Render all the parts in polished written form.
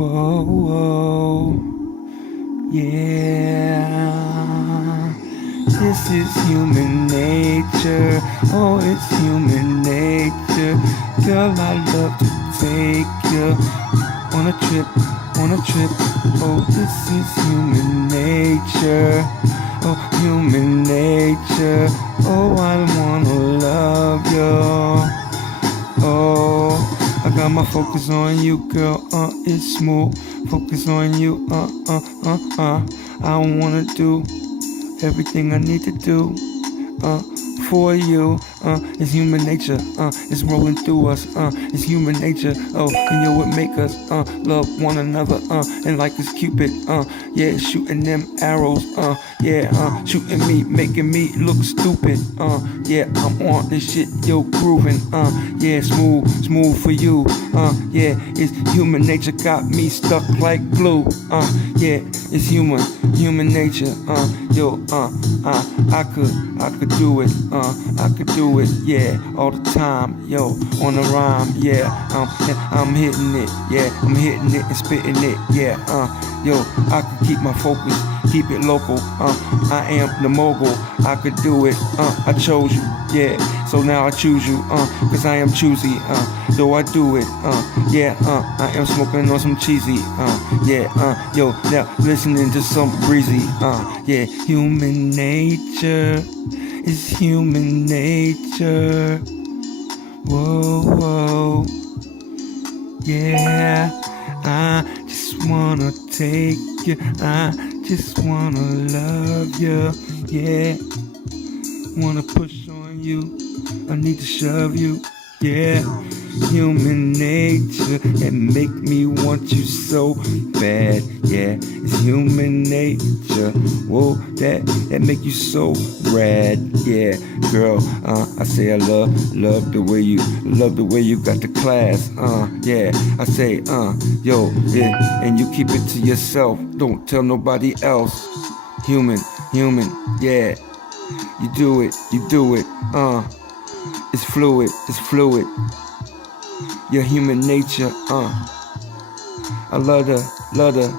Whoa, whoa, yeah. This is human nature. Oh, it's human nature. Girl, I love to take you on a trip, on a trip. Oh, this is human nature. Oh, human nature. Oh, I wanna love you. Oh, I got my focus on you, girl, it's smooth. Focus on you, I wanna do everything I need to do, for you, it's human nature, it's rolling through us, it's human nature, oh, and you would make us, love one another, and like it's Cupid, yeah, shooting them arrows, yeah, shooting me, making me look stupid, yeah, I'm on this shit, yo, grooving, yeah, smooth for you, yeah, it's human nature, got me stuck like glue, yeah, it's human nature, yo, I could do it, I could do it, yeah, all the time, yo, on the rhyme, yeah, I'm hitting it, yeah, I'm hitting it and spitting it, yeah, yo, I could keep my focus, keep it local, I am the mogul, I could do it, I chose you, yeah, so now I choose you, cause I am choosy, though I do it, yeah, I am smoking on some cheesy, yeah, yo, now listening to some breezy, yeah, human nature, it's human nature, whoa, whoa, yeah, I just wanna take you, I just wanna love you, yeah, wanna push on you, I need to shove you, yeah, human nature, that make me want you so bad, yeah, it's human nature, whoa, that make you so rad, yeah, girl, I say I love the way you got the class, yeah, I say, yo, yeah, and you keep it to yourself, don't tell nobody else, human, yeah, you do it, it's fluid, your human nature, I love the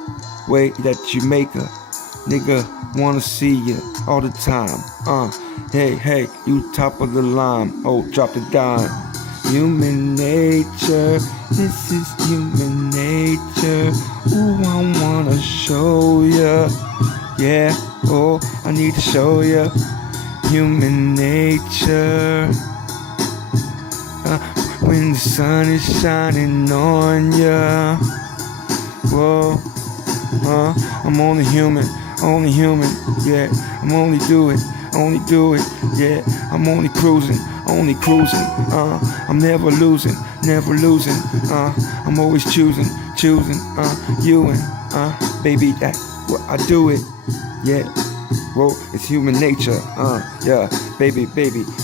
way that you make a nigga wanna see you all the time, hey, you top of the line, oh, drop the dime, human nature, this is human nature, ooh, I wanna show ya, yeah, oh, I need to show ya, human nature, when the sun is shining on ya, whoa, I'm only human, yeah, I'm only do it, yeah, I'm only cruising, I'm never losing, I'm always choosing, you and, baby, that what I do it, yeah. Whoa, it's human nature, yeah, baby,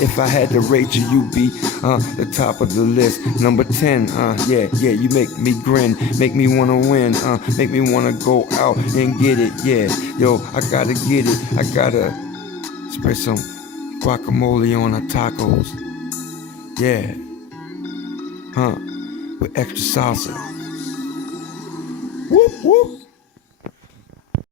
if I had to rate you, you'd be, the top of the list, number 10, yeah, you make me grin, make me wanna win, make me wanna go out and get it, yeah, yo, I gotta get it, I gotta spread some guacamole on our tacos, yeah, with extra salsa, whoop, whoop.